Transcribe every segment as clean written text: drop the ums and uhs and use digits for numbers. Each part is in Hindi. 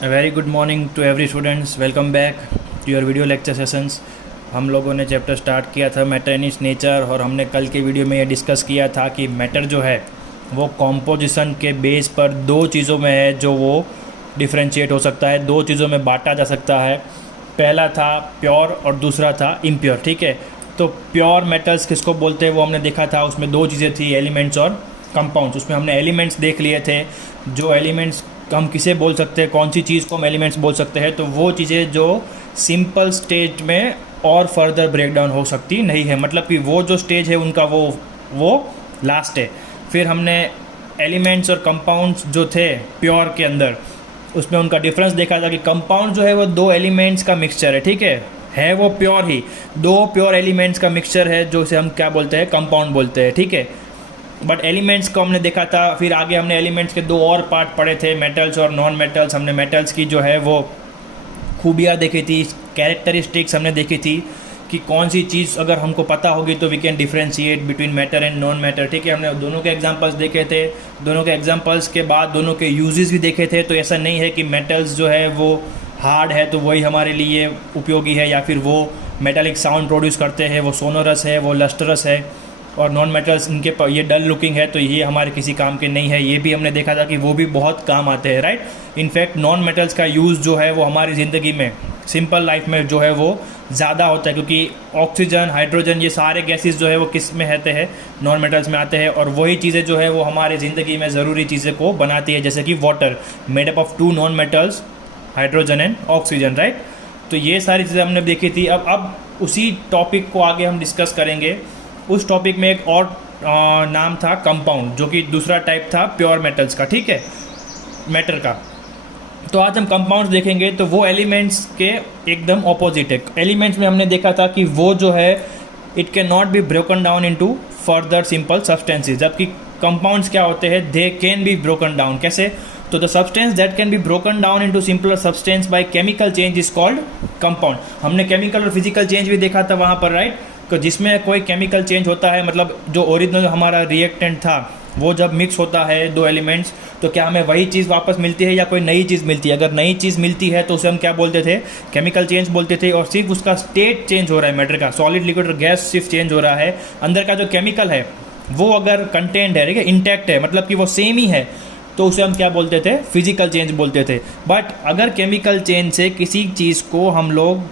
A very good morning to every students. Welcome back to your video lecture sessions. हम लोगों ने चैप्टर स्टार्ट किया था मैटर इन इट्स नेचर और हमने कल के वीडियो में ये डिस्कस किया था कि मैटर जो है वो कॉम्पोजिशन के बेस पर दो चीज़ों में है जो वो डिफ्रेंशिएट हो सकता है, दो चीज़ों में बांटा जा सकता है। पहला था प्योर और दूसरा था इम्प्योर। ठीक है, तो प्योर मेटल्स किसको बोलते हैं वो हमने देखा था। उसमें दो चीज़ें थी, एलिमेंट्स और कंपाउंड्स। उसमें हमने एलिमेंट्स देख लिए थे। जो एलिमेंट्स हम किसे बोल सकते हैं, कौन सी चीज़ को हम एलिमेंट्स बोल सकते हैं, तो वो चीज़ें जो सिंपल स्टेज में और फर्दर ब्रेकडाउन हो सकती नहीं है, मतलब कि वो जो स्टेज है उनका वो लास्ट है। फिर हमने एलिमेंट्स और कंपाउंड्स जो थे प्योर के अंदर, उसमें उनका डिफरेंस देखा था कि कंपाउंड जो है वो दो एलिमेंट्स का मिक्सचर है। ठीक है वो प्योर ही दो प्योर एलिमेंट्स का मिक्सचर है, जो उसे हम क्या बोलते हैं, कंपाउंड बोलते हैं। ठीक है, बट एलिमेंट्स को हमने देखा था। फिर आगे हमने एलिमेंट्स के दो और पार्ट पढ़े थे, मेटल्स और नॉन मेटल्स। हमने मेटल्स की जो है वो खूबियाँ देखी थी, कैरेक्टरिस्टिक्स हमने देखी थी कि कौन सी चीज़ अगर हमको पता होगी तो we can differentiate between matter and non matter. ठीक है, हमने दोनों के एग्जांपल्स देखे थे। दोनों के एग्जांपल्स के बाद दोनों के यूजेस भी देखे थे। तो ऐसा नहीं है कि मेटल्स जो है वो हार्ड है तो वही हमारे लिए उपयोगी है, या फिर वो मेटालिक साउंड प्रोड्यूस करते हैं, वो सोनोरस है, वो लस्टरस है, और नॉन मेटल्स इनके ये डल लुकिंग है तो ये हमारे किसी काम के नहीं है। ये भी हमने देखा था कि वो भी बहुत काम आते हैं, राइट। इनफैक्ट नॉन मेटल्स का यूज़ जो है वो हमारी ज़िंदगी में, सिंपल लाइफ में जो है वो ज़्यादा होता है, क्योंकि ऑक्सीजन, हाइड्रोजन, ये सारे गैसेस जो है वो किस में रहते हैं, नॉन मेटल्स में आते हैं। और वही चीज़ें जो है वो हमारे ज़िंदगी में ज़रूरी चीज़ें को बनाती है, जैसे कि water made up of two non metals, hydrogen and oxygen, right. तो ये सारी चीज़ें हमने देखी थी। अब उसी टॉपिक को आगे हम डिस्कस करेंगे। उस टॉपिक में एक और नाम था कंपाउंड, जो कि दूसरा टाइप था प्योर मेटल्स का। ठीक है, मैटर का। तो आज हम कंपाउंड्स देखेंगे, तो वो एलिमेंट्स के एकदम ऑपोजिट है। एलिमेंट्स में हमने देखा था कि वो जो है it can not be broken down into further simple substances, जबकि कंपाउंड्स क्या होते हैं, they can be broken down. कैसे? तो the substance that can be broken down into simpler substance by chemical change is called compound. हमने केमिकल और फिजिकल चेंज भी देखा था वहाँ पर, राइट। तो जिसमें कोई केमिकल चेंज होता है, मतलब जो ओरिजिनल हमारा रिएक्टेंट था वो जब मिक्स होता है दो एलिमेंट्स, तो क्या हमें वही चीज़ वापस मिलती है या कोई नई चीज़ मिलती है। अगर नई चीज़ मिलती है तो उसे हम क्या बोलते थे, केमिकल चेंज बोलते थे। और सिर्फ उसका स्टेट चेंज हो रहा है, मैटर का, सॉलिड, लिक्विड और गैस सिर्फ चेंज हो रहा है, अंदर का जो केमिकल है वो अगर कंटेंट है, ठीक है, इंटैक्ट है, मतलब कि वो सेम ही है, तो उसे हम क्या बोलते थे, फिजिकल चेंज बोलते थे। बट अगर केमिकल चेंज से किसी चीज़ को हम लोग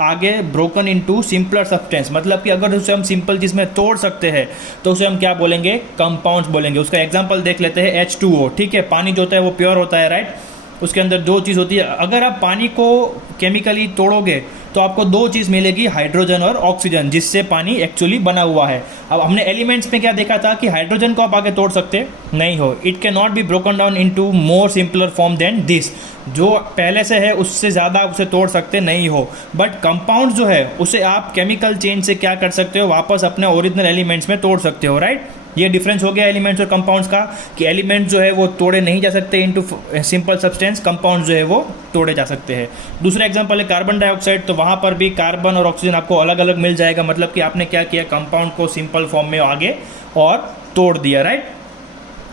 आगे ब्रोकन इनटू सिंपलर सब्सटेंस, मतलब कि अगर उसे हम सिंपल चीज़ में तोड़ सकते हैं तो उसे हम क्या बोलेंगे, कंपाउंड्स बोलेंगे। उसका एग्जांपल देख लेते हैं, H2O। ठीक है, पानी जो होता है वो प्योर होता है, राइट। उसके अंदर दो चीज़ होती है। अगर आप पानी को केमिकली तोड़ोगे तो आपको दो चीज़ मिलेगी, हाइड्रोजन और ऑक्सीजन, जिससे पानी एक्चुअली बना हुआ है। अब हमने एलिमेंट्स में क्या देखा था कि हाइड्रोजन को आप आगे तोड़ सकते नहीं हो, it can not be broken down into more simpler form than this. जो पहले से है उससे ज़्यादा उसे तोड़ सकते नहीं हो। बट कंपाउंड जो है उसे आप केमिकल चेंज से क्या कर सकते हो, वापस अपने ओरिजिनल एलिमेंट्स में तोड़ सकते हो, राइट। ये डिफरेंस हो गया एलिमेंट्स और कंपाउंड्स का, कि एलिमेंट जो है वो तोड़े नहीं जा सकते इनटू सिंपल सब्सटेंस, कंपाउंड जो है वो तोड़े जा सकते हैं। दूसरा एग्जांपल है कार्बन डाइऑक्साइड। तो वहाँ पर भी कार्बन और ऑक्सीजन आपको अलग अलग मिल जाएगा, मतलब कि आपने क्या किया, कंपाउंड को सिंपल फॉर्म में आगे और तोड़ दिया, राइट।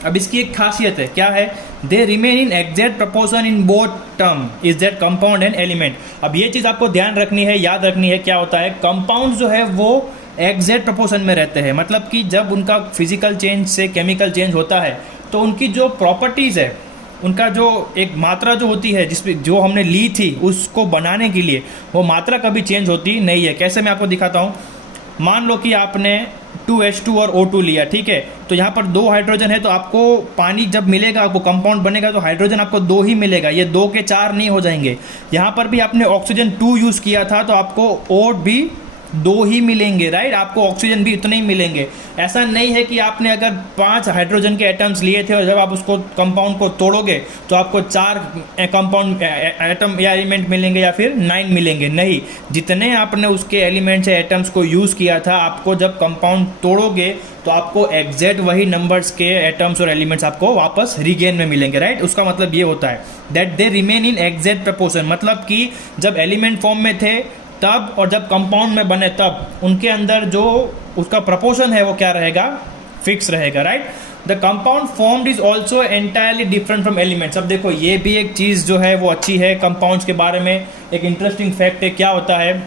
अब इसकी एक खासियत है, क्या है, they remain in exact proportion in both term is that compound and element. अब ये चीज़ आपको ध्यान रखनी है, याद रखनी है, क्या होता है, कंपाउंड जो है वो एग्जैक्ट प्रपोर्शन में रहते हैं, मतलब कि जब उनका फिजिकल चेंज से केमिकल चेंज होता है तो उनकी जो प्रॉपर्टीज़ है, उनका जो एक मात्रा जो होती है जिसमें जो हमने ली थी उसको बनाने के लिए, वो मात्रा कभी चेंज होती नहीं है। कैसे, मैं आपको दिखाता हूँ। मान लो कि आपने 2H2 और O2 लिया, ठीक है, तो यहाँ पर दो हाइड्रोजन है, तो आपको पानी जब मिलेगा, आपको कंपाउंड बनेगा तो हाइड्रोजन आपको दो ही मिलेगा, ये दो के चार नहीं हो जाएंगे। यहाँ पर भी आपने ऑक्सीजन 2 यूज़ किया था तो आपको O भी दो ही मिलेंगे, राइट। आपको ऑक्सीजन भी इतने ही मिलेंगे। ऐसा नहीं है कि आपने अगर 5 हाइड्रोजन के एटम्स लिए थे और जब आप उसको कंपाउंड को तोड़ोगे तो आपको 4 कंपाउंड एटम या एलिमेंट मिलेंगे या फिर 9 मिलेंगे, नहीं। जितने आपने उसके एलिमेंट्स या एटम्स को यूज़ किया था, आपको जब कंपाउंड तोड़ोगे तो आपको एग्जैक्ट वही नंबर्स के एटम्स और एलिमेंट्स आपको वापस रीगेन में मिलेंगे, राइट। उसका मतलब ये होता है that they remain in exact proportion, मतलब कि जब एलिमेंट फॉर्म में थे तब और जब कंपाउंड में बने तब उनके अंदर जो उसका प्रपोर्शन है वो क्या रहेगा, फिक्स रहेगा, right. The compound formed is also entirely different from elements. अब देखो ये भी एक चीज़ जो है वो अच्छी है कंपाउंड्स के बारे में, एक इंटरेस्टिंग फैक्ट है। क्या होता है,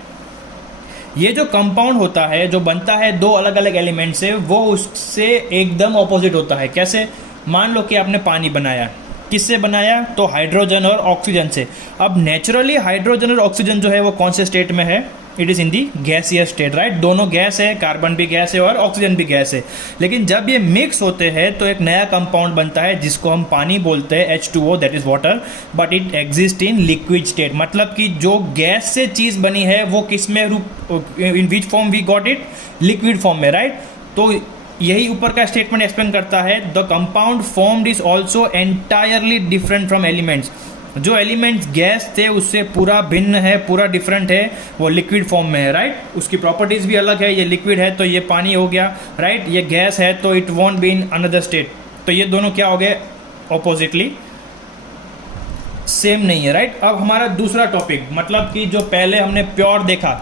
ये जो कंपाउंड होता है जो बनता है दो अलग अलग एलिमेंट से, वो उससे एकदम ऑपोजिट होता है। कैसे? मान लो कि आपने पानी बनाया, किससे बनाया? तो हाइड्रोजन और ऑक्सीजन से। अब नेचुरली हाइड्रोजन और ऑक्सीजन जो है वो कौन से स्टेट में है? It is in the gaseous state, right. दोनों गैस है, कार्बन भी गैस है और ऑक्सीजन भी गैस है। लेकिन जब ये मिक्स होते हैं तो एक नया कंपाउंड बनता है जिसको हम पानी बोलते हैं, H2O, that is water, but it exist in liquid state. मतलब कि जो गैस से चीज़ बनी है वो किस में रूप, in which form we got it? Liquid form में, राइट। तो यही ऊपर का स्टेटमेंट एक्सप्लेन करता है, the compound formed is also entirely different from elements. जो एलिमेंट्स गैस थे उससे पूरा भिन्न है, पूरा डिफरेंट है, वो लिक्विड फॉर्म में है, राइट। उसकी प्रॉपर्टीज भी अलग है। ये लिक्विड है तो ये पानी हो गया, राइट। ये गैस है तो it won't be in another state. तो ये दोनों क्या हो गए? ऑपोजिटली सेम नहीं है, राइट। अब हमारा दूसरा टॉपिक, मतलब कि जो पहले हमने प्योर देखा,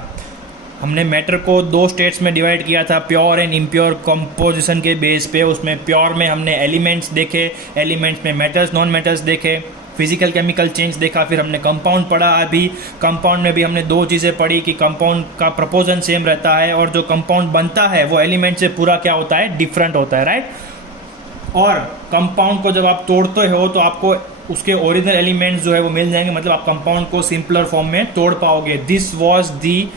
हमने मैटर को दो स्टेट्स में डिवाइड किया था, प्योर एंड इम्प्योर कंपोजिशन के बेस पे। उसमें प्योर में हमने एलिमेंट्स देखे, एलिमेंट्स में मेटल्स, नॉन मेटल्स देखे, फिजिकल केमिकल चेंज देखा, फिर हमने कंपाउंड पढ़ा। अभी कंपाउंड में भी हमने दो चीज़ें पढ़ी कि कंपाउंड का प्रपोजन सेम रहता है और जो कंपाउंड बनता है वो एलिमेंट से पूरा क्या होता है? डिफरेंट होता है, राइट। और कंपाउंड को जब आप तोड़ते हो तो आपको उसके ओरिजिनल एलिमेंट्स जो है वो मिल जाएंगे, मतलब आप कंपाउंड को सिंपलर फॉर्म में तोड़ पाओगे। This was the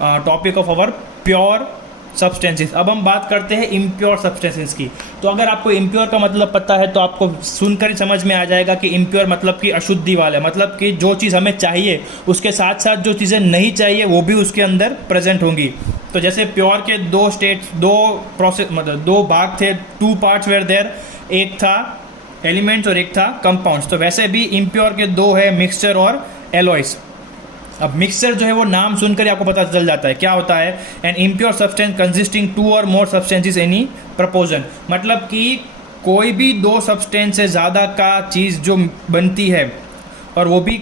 topic of our pure substances. अब हम बात करते हैं इम्प्योर सब्सटेंसेस की। तो अगर आपको इम्प्योर का मतलब पता है तो आपको सुनकर ही समझ में आ जाएगा कि इम्प्योर मतलब कि अशुद्धि वाला, मतलब कि जो चीज़ हमें चाहिए उसके साथ साथ जो चीज़ें नहीं चाहिए वो भी उसके अंदर प्रेजेंट होंगी। तो जैसे प्योर के दो स्टेट्स, दो प्रोसेस, मतलब दो भाग थे, टू पार्ट्स वेर देयर, एक था एलिमेंट्स और एक था कंपाउंड्स। तो वैसे भी इम्प्योर के दो है, मिक्सचर और एलॉयस। अब मिक्सचर जो है वो नाम सुनकर ही आपको पता चल जाता है क्या होता है। An impure substance consisting two और मोर सब्सटेंसेस एनी प्रपोजन, मतलब कि कोई भी दो सब्सटेंस से ज़्यादा का चीज़ जो बनती है और वो भी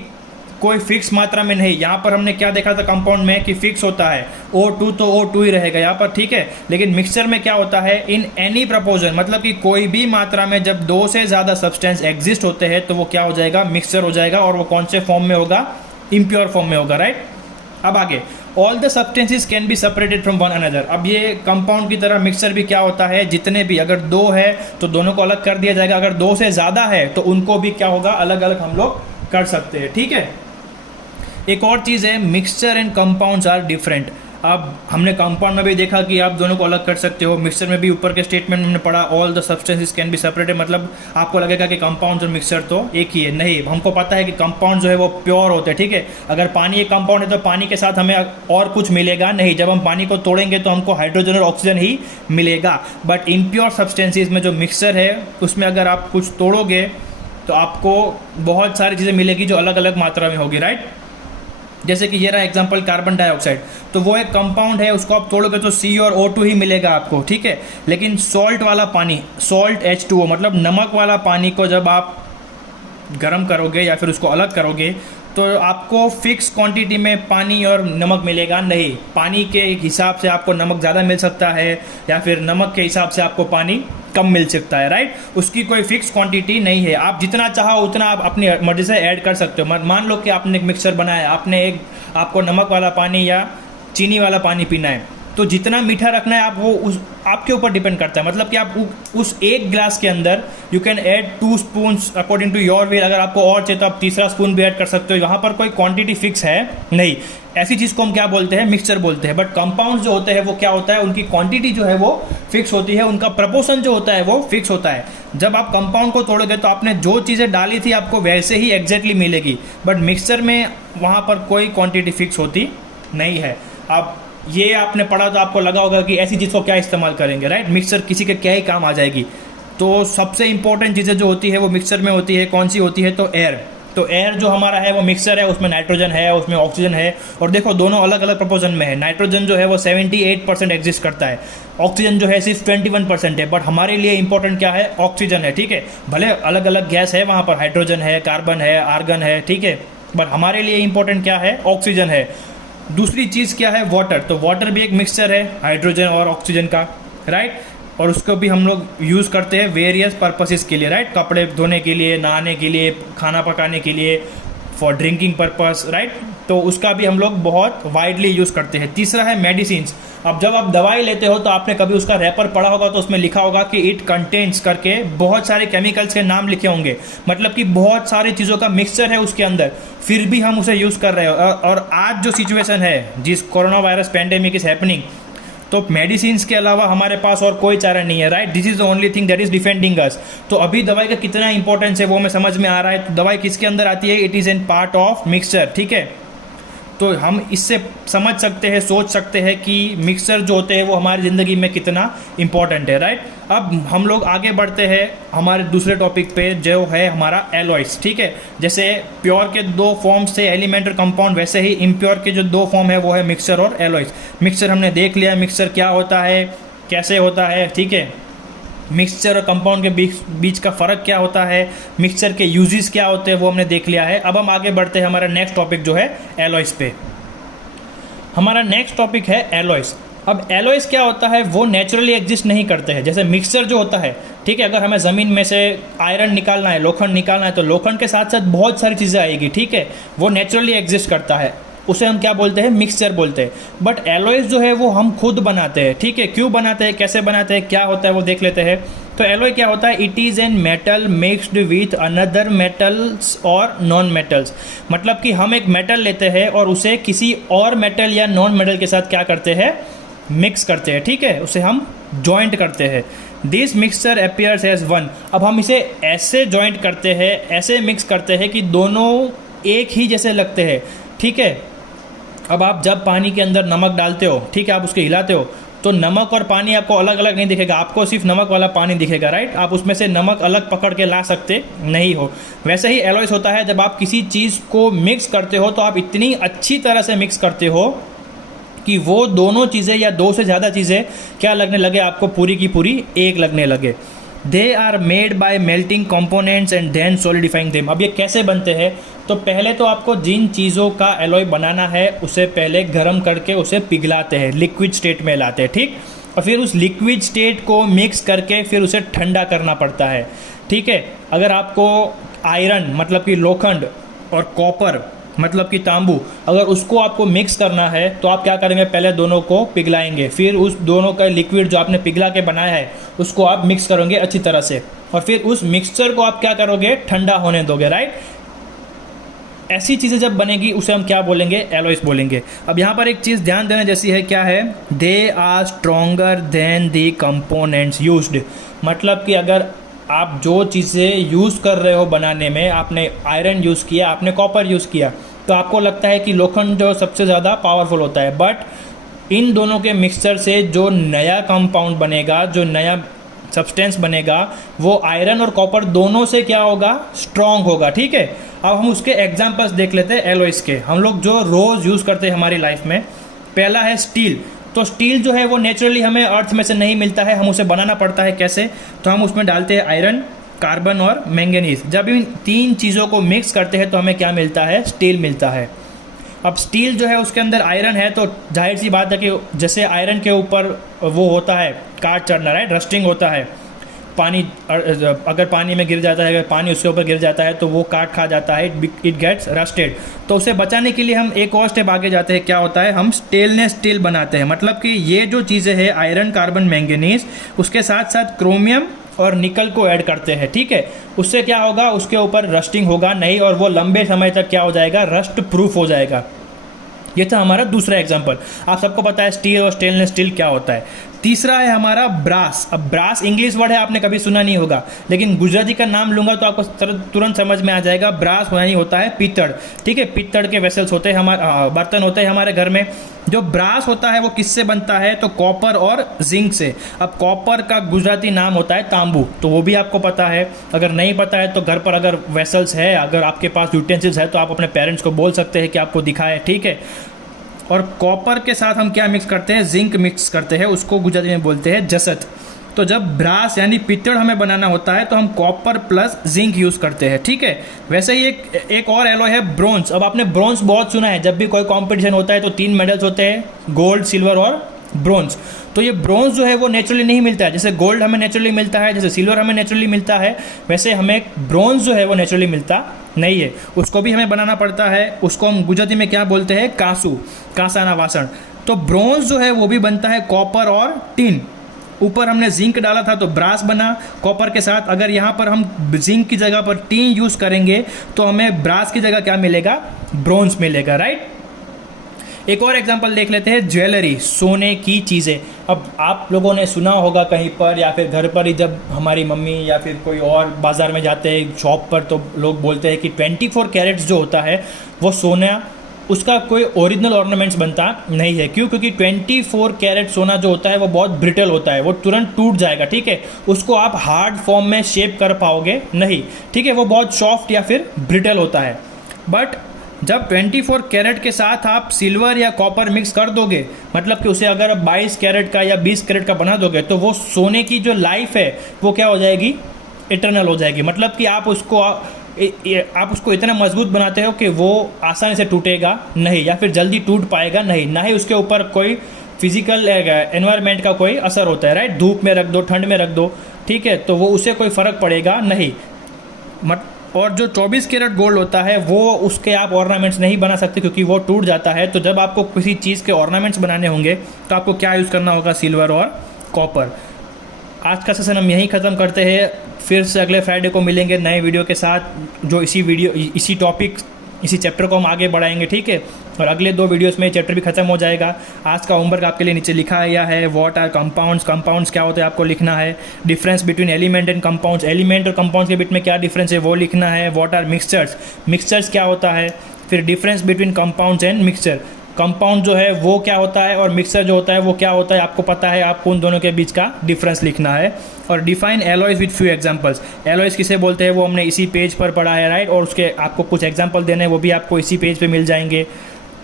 कोई फिक्स मात्रा में नहीं। यहाँ पर हमने क्या देखा था कंपाउंड में कि फिक्स होता है, O2 तो O2 ही रहेगा यहाँ पर, ठीक है। लेकिन मिक्सचर में क्या होता है? इन एनी प्रपोजन, मतलब कि कोई भी मात्रा में जब दो से ज़्यादा सब्सटेंस एग्जिस्ट होते हैं तो वो क्या हो जाएगा? मिक्सचर हो जाएगा। और वो कौन से फॉर्म में होगा? इम्प्योर फॉर्म में होगा, राइट। अब आगे, all the substances can be separated from one another. अब ये कंपाउंड की तरह मिक्सचर भी क्या होता है? जितने भी, अगर दो है तो दोनों को अलग कर दिया जाएगा, अगर दो से ज़्यादा है तो उनको भी क्या होगा? अलग अलग हम लोग कर सकते हैं, ठीक है। एक और चीज़ है, mixture and compounds are different. अब हमने कंपाउंड में भी देखा कि आप दोनों को अलग कर सकते हो, मिक्सचर में भी ऊपर के स्टेटमेंट में हमने पढ़ा all the substances can be separated, मतलब आपको लगेगा कि कंपाउंड और मिक्सचर तो एक ही है। नहीं, हमको पता है कि कंपाउंड जो है वो प्योर होते हैं, ठीक है। अगर पानी एक कंपाउंड है तो पानी के साथ हमें और कुछ मिलेगा नहीं। जब हम पानी को तोड़ेंगे तो हमको हाइड्रोजन और ऑक्सीजन ही मिलेगा। बट इम्प्योर सब्सटेंसेस में जो मिक्सचर है उसमें अगर आप कुछ तोड़ोगे तो आपको बहुत सारी चीज़ें मिलेगी जो अलग अलग मात्रा में होगी, राइट। जैसे कि ये रहा एग्जांपल कार्बन डाइऑक्साइड, तो वो एक कंपाउंड है, उसको आप तोड़ोगे तो C और O2 ही मिलेगा आपको, ठीक है। लेकिन सॉल्ट वाला पानी, सॉल्ट H2O, मतलब नमक वाला पानी को जब आप गर्म करोगे या फिर उसको अलग करोगे तो आपको फिक्स क्वांटिटी में पानी और नमक मिलेगा नहीं। पानी के हिसाब से आपको नमक ज़्यादा मिल सकता है या फिर नमक के हिसाब से आपको पानी कम मिल सकता है, राइट। उसकी कोई फिक्स क्वांटिटी नहीं है। आप जितना चाहो उतना आप अपनी मर्जी से ऐड कर सकते हो। मान लो कि आपने एक मिक्सर बनाया, आपको नमक वाला पानी या चीनी वाला पानी पीना है, तो जितना मीठा रखना है आप वो आपके ऊपर डिपेंड करता है। मतलब कि आप उस एक ग्लास के अंदर you can add 2 spoons according to your way. अगर आपको और चाहिए तो आप तीसरा स्पून भी ऐड कर सकते हो। यहाँ पर कोई क्वांटिटी फिक्स है नहीं। ऐसी चीज़ को हम क्या बोलते हैं? मिक्सचर बोलते हैं। बट कंपाउंड जो होते हैं वो क्या होता है? उनकी क्वांटिटी जो है वो फिक्स होती है, उनका प्रपोर्शन जो होता है वो फिक्स होता है। जब आप कंपाउंड को तोड़ोगे तो आपने जो चीज़ें डाली थी आपको वैसे ही एग्जैक्टली मिलेगी। बट मिक्सचर में वहाँ पर कोई क्वांटिटी फिक्स होती नहीं है। अब ये आपने पढ़ा तो आपको लगा होगा कि ऐसी चीज़ को क्या इस्तेमाल करेंगे, राइट। मिक्सचर किसी के क्या ही काम आ जाएगी। तो सबसे इंपॉर्टेंट चीज़ें जो होती है वो मिक्सचर में होती है। कौन सी होती है? तो एयर। तो एयर जो हमारा है वो मिक्सचर है, उसमें नाइट्रोजन है, उसमें ऑक्सीजन है। और देखो दोनों अलग अलग प्रपोजन में है। नाइट्रोजन जो है वो 78% एग्जिस्ट करता है, ऑक्सीजन जो है सिर्फ 21% है। बट हमारे लिए इंपॉर्टेंट क्या है? ऑक्सीजन है, ठीक है। भले अलग अलग गैस है, वहाँ पर हाइड्रोजन है, कार्बन है, आर्गन है, ठीक है। बट हमारे लिए इंपॉर्टेंट क्या है? ऑक्सीजन है। दूसरी चीज़ क्या है? वाटर। तो वाटर भी एक मिक्सचर है हाइड्रोजन और ऑक्सीजन का, राइट। और उसको भी हम लोग यूज़ करते हैं वेरियस पर्पसेस के लिए, राइट। कपड़े धोने के लिए, नहाने के लिए, खाना पकाने के लिए, फॉर ड्रिंकिंग पर्पस, राइट। तो उसका भी हम लोग बहुत वाइडली यूज़ करते हैं। तीसरा है मेडिसिन्स। अब जब आप दवाई लेते हो तो आपने कभी उसका रैपर पढ़ा होगा, तो उसमें लिखा होगा कि इट कंटेन्स करके बहुत सारे केमिकल्स के नाम लिखे होंगे, मतलब कि बहुत सारी चीज़ों का मिक्सचर है उसके अंदर, फिर भी हम उसे यूज़ कर रहे हो। और आज जो सिचुएशन है, जिस corona virus pandemic is happening, तो मेडिसिन्स के अलावा हमारे पास और कोई चारा नहीं है, right. This is the only thing that is defending us. तो अभी दवाई का कितना इंपॉर्टेंस है वो हमें समझ में आ रहा है। तो दवाई किसके अंदर आती है? It is an part of mixture, ठीक है। तो हम इससे समझ सकते हैं, सोच सकते हैं कि मिक्सचर जो होते हैं वो हमारी ज़िंदगी में कितना इंपॉर्टेंट है, राइट। अब हम लोग आगे बढ़ते हैं हमारे दूसरे टॉपिक पे, जो है हमारा एलॉयस, ठीक है। जैसे प्योर के दो फॉर्म्स थे, एलिमेंट और कंपाउंड, वैसे ही इम्प्योर के जो दो फॉर्म है वो है मिक्सचर और एलॉयस। मिक्सचर हमने देख लिया, मिक्सचर क्या होता है, कैसे होता है, ठीक है। मिक्सचर और कंपाउंड के बीच का फ़र्क क्या होता है, मिक्सचर के यूजेस क्या होते हैं, वो हमने देख लिया है। अब हम आगे बढ़ते हैं हमारा नेक्स्ट टॉपिक जो है एलॉयस पे। हमारा नेक्स्ट टॉपिक है एलॉयस। अब एलॉयस क्या होता है? वो नेचुरली एग्जिस्ट नहीं करते हैं। जैसे मिक्सचर जो होता है, ठीक है, अगर हमें ज़मीन में से आयरन निकालना है, लोखंड निकालना है, तो लोखंड के साथ साथ बहुत सारी चीज़ें आएगी, ठीक है, वो नेचुरली एग्जिस्ट करता है, उसे हम क्या बोलते हैं? मिक्सचर बोलते हैं। बट एलॉयस जो है वो हम खुद बनाते हैं, ठीक है। क्यों बनाते हैं, कैसे बनाते हैं, क्या होता है, वो देख लेते हैं। तो एलॉय क्या होता है? It is an metal mixed with another metals और नॉन मेटल्स। मतलब कि हम एक मेटल लेते हैं और उसे किसी और मेटल या नॉन मेटल के साथ क्या करते हैं? मिक्स करते हैं, ठीक है, उसे हम जॉइंट करते हैं। This mixture appears as one. अब हम इसे ऐसे जॉइंट करते हैं, ऐसे मिक्स करते हैं कि दोनों एक ही जैसे लगते हैं, ठीक है। अब आप जब पानी के अंदर नमक डालते हो, ठीक है, आप उसके हिलाते हो, तो नमक और पानी आपको अलग अलग नहीं दिखेगा, आपको सिर्फ नमक वाला पानी दिखेगा, राइट। आप उसमें से नमक अलग पकड़ के ला सकते नहीं हो। वैसे ही एलॉयस होता है, जब आप किसी चीज़ को मिक्स करते हो तो आप इतनी अच्छी तरह से मिक्स करते हो कि वो दोनों चीज़ें या दो से ज़्यादा चीज़ें क्या लगने लगे आपको? पूरी की पूरी एक लगने लगे। They are made by melting components and then solidifying them. अब ये कैसे बनते हैं? तो पहले तो आपको जिन चीज़ों का एलॉय बनाना है उसे पहले गर्म करके उसे पिघलाते हैं, लिक्विड स्टेट में लाते हैं, ठीक। और फिर उस लिक्विड स्टेट को मिक्स करके फिर उसे ठंडा करना पड़ता है, ठीक है। अगर आपको आयरन मतलब कि लोखंड और कॉपर मतलब कि तांबू, अगर उसको आपको मिक्स करना है तो आप क्या करेंगे? पहले दोनों को पिघलाएंगे, फिर उस दोनों का लिक्विड जो आपने पिघला के बनाया है उसको आप मिक्स करोगे अच्छी तरह से, और फिर उस मिक्सचर को आप क्या करोगे? ठंडा होने दोगे, राइट। ऐसी चीज़ें जब बनेगी उसे हम क्या बोलेंगे? एलॉयस बोलेंगे। अब यहाँ पर एक चीज़ ध्यान देने जैसी है, क्या है? They are stronger than the components used. मतलब कि अगर आप जो चीज़ें यूज़ कर रहे हो बनाने में, आपने आयरन यूज़ किया, आपने कॉपर यूज़ किया, तो आपको लगता है कि लोखंड जो सबसे ज़्यादा पावरफुल होता है, बट इन दोनों के मिक्सचर से जो नया कंपाउंड बनेगा, जो नया सब्सटेंस बनेगा, वो आयरन और कॉपर दोनों से क्या होगा? स्ट्रॉन्ग होगा, ठीक है। अब हम उसके एग्जांपल्स देख लेते हैं एलॉयस के, हम लोग जो रोज़ यूज़ करते हैं हमारी लाइफ में। पहला है स्टील। तो स्टील जो है वो नेचुरली हमें अर्थ में से नहीं मिलता है, हम उसे बनाना पड़ता है। कैसे? तो हम उसमें डालते हैं आयरन, कार्बन और मैंगनीज। जब इन तीन चीज़ों को मिक्स करते हैं तो हमें क्या मिलता है? स्टील मिलता है। अब स्टील जो है उसके अंदर आयरन है, तो जाहिर सी बात है कि जैसे आयरन के ऊपर वो होता है काट चढ़ना, राइट, रस्टिंग होता है। पानी अगर पानी में गिर जाता है, अगर पानी उसके ऊपर गिर जाता है तो वो काट खा जाता है, इट गेट्स रस्टेड। तो उसे बचाने के लिए हम एक और स्टेप आगे जाते हैं। क्या होता है? हम स्टेनलेस स्टील बनाते हैं। मतलब कि ये जो चीज़ें हैं आयरन, कार्बन, मैंगनीज, उसके साथ साथ क्रोमियम और निकल को ऐड करते हैं, ठीक है। उससे क्या होगा? उसके ऊपर रस्टिंग होगा नहीं, और वो लंबे समय तक क्या हो जाएगा? रस्ट प्रूफ हो जाएगा। ये था हमारा दूसरा एग्जाम्पल। आप सबको पता है स्टील और स्टेनलेस स्टील क्या होता है। तीसरा है हमारा ब्रास। अब ब्रास इंग्लिश वर्ड है, आपने कभी सुना नहीं होगा, लेकिन गुजराती का नाम लूंगा तो आपको तुरंत समझ में आ जाएगा। ब्रास नहीं होता है पीतड़, ठीक है। पीतड़ के वेसल्स होते हैं, हमारे बर्तन होते हैं हमारे घर में। जो ब्रास होता है वो किससे बनता है? तो कॉपर और जिंक से। अब कॉपर का गुजराती नाम होता है तांबू, तो वो भी आपको पता है। अगर नहीं पता है तो घर पर अगर वेसल्स है, अगर आपके पास यूटेंसिल्स है, तो आप अपने पेरेंट्स को बोल सकते हैं कि आपको दिखाए, ठीक है। और कॉपर के साथ हम क्या मिक्स करते हैं? जिंक मिक्स करते हैं, उसको गुजराती में बोलते हैं जसत। तो जब ब्रास यानी पित्तड़ हमें बनाना होता है तो हम कॉपर प्लस जिंक यूज़ करते हैं, ठीक है। वैसे ही एक और एलॉय है ब्रोंज। अब आपने ब्रोंज बहुत सुना है, जब भी कोई कंपटीशन होता है तो 3 मेडल्स होते हैं, गोल्ड, सिल्वर और ब्रोंज। तो ये ब्रोंज जो है वो नेचुरली नहीं मिलता है, जैसे गोल्ड हमें नेचुरली मिलता है, जैसे सिल्वर हमें नेचुरली मिलता है, वैसे हमें ब्रोंज जो है वो नेचुरली मिलता नहीं है, उसको भी हमें बनाना पड़ता है। उसको हम गुजराती में क्या बोलते हैं, कासू, कासाना वासण। तो ब्रोंज जो है वो भी बनता है कॉपर और टिन। ऊपर हमने जिंक डाला था तो ब्रास बना कॉपर के साथ। अगर यहाँ पर हम जिंक की जगह पर टिन यूज़ करेंगे तो हमें ब्रास की जगह क्या मिलेगा, ब्रोंज मिलेगा, राइट। एक और एग्जांपल देख लेते हैं, ज्वेलरी, सोने की चीज़ें। अब आप लोगों ने सुना होगा कहीं पर या फिर घर पर ही, जब हमारी मम्मी या फिर कोई और बाज़ार में जाते हैं शॉप पर, तो लोग बोलते हैं कि 24 कैरेट्स जो होता है वो सोना, उसका कोई ओरिजिनल ऑर्नामेंट्स बनता नहीं है। क्यों? क्योंकि 24 कैरेट सोना जो होता है वो बहुत ब्रिटल होता है, वो तुरंत टूट जाएगा, ठीक है। उसको आप हार्ड फॉर्म में शेप कर पाओगे नहीं, ठीक है, वो बहुत सॉफ्ट या फिर ब्रिटल होता है। बट जब 24 कैरेट के साथ आप सिल्वर या कॉपर मिक्स कर दोगे, मतलब कि उसे अगर 22 कैरेट का या 20 कैरेट का बना दोगे, तो वो सोने की जो लाइफ है वो क्या हो जाएगी, इटर्नल हो जाएगी। मतलब कि आप उसको इतना मजबूत बनाते हो कि वो आसानी से टूटेगा नहीं या फिर जल्दी टूट पाएगा नहीं, ना ही उसके ऊपर कोई फिजिकल एनवायरनमेंट का कोई असर होता है, राइट। धूप में रख दो, ठंड में रख दो, ठीक है, तो वो उससे कोई फ़र्क पड़ेगा नहीं। और जो 24 कैरेट गोल्ड होता है वो उसके आप ऑर्नामेंट्स नहीं बना सकते क्योंकि वो टूट जाता है। तो जब आपको किसी चीज़ के ऑर्नामेंट्स बनाने होंगे तो आपको क्या यूज़ करना होगा, सिल्वर और कॉपर। आज का सेशन हम यहीं ख़त्म करते हैं, फिर से अगले फ्राइडे को मिलेंगे नए वीडियो के साथ, जो इसी टॉपिक, इसी चैप्टर को हम आगे बढ़ाएंगे, ठीक है। और अगले 2 वीडियोस में चैप्टर भी खत्म हो जाएगा। आज का होमवर्क आपके लिए नीचे लिखा गया है, व्हाट आर कंपाउंड्स, कंपाउंड्स क्या होते हैं आपको लिखना है। Difference between element and compounds, element और कंपाउंड्स के बीच में क्या डिफरेंस है वो लिखना है। व्हाट आर मिक्सचर्स, मिक्सचर्स क्या होता है। फिर difference between compounds and mixture, compound जो है वो क्या होता है और मिक्सचर जो होता है वो क्या होता है, आपको पता है, आपको उन दोनों के बीच का डिफरेंस लिखना है। और define alloys with few examples, alloys किसे बोलते हैं वो हमने इसी पेज पर पढ़ा है, राइट। और उसके आपको कुछ एग्जांपल देने हैं, वो भी आपको इसी पेज पे मिल जाएंगे।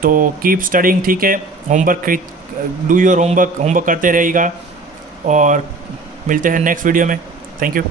तो कीप स्टडिंग, ठीक है, होमवर्क, डू योर होमवर्क करते रहिएगा और मिलते हैं नेक्स्ट वीडियो में। Thank you.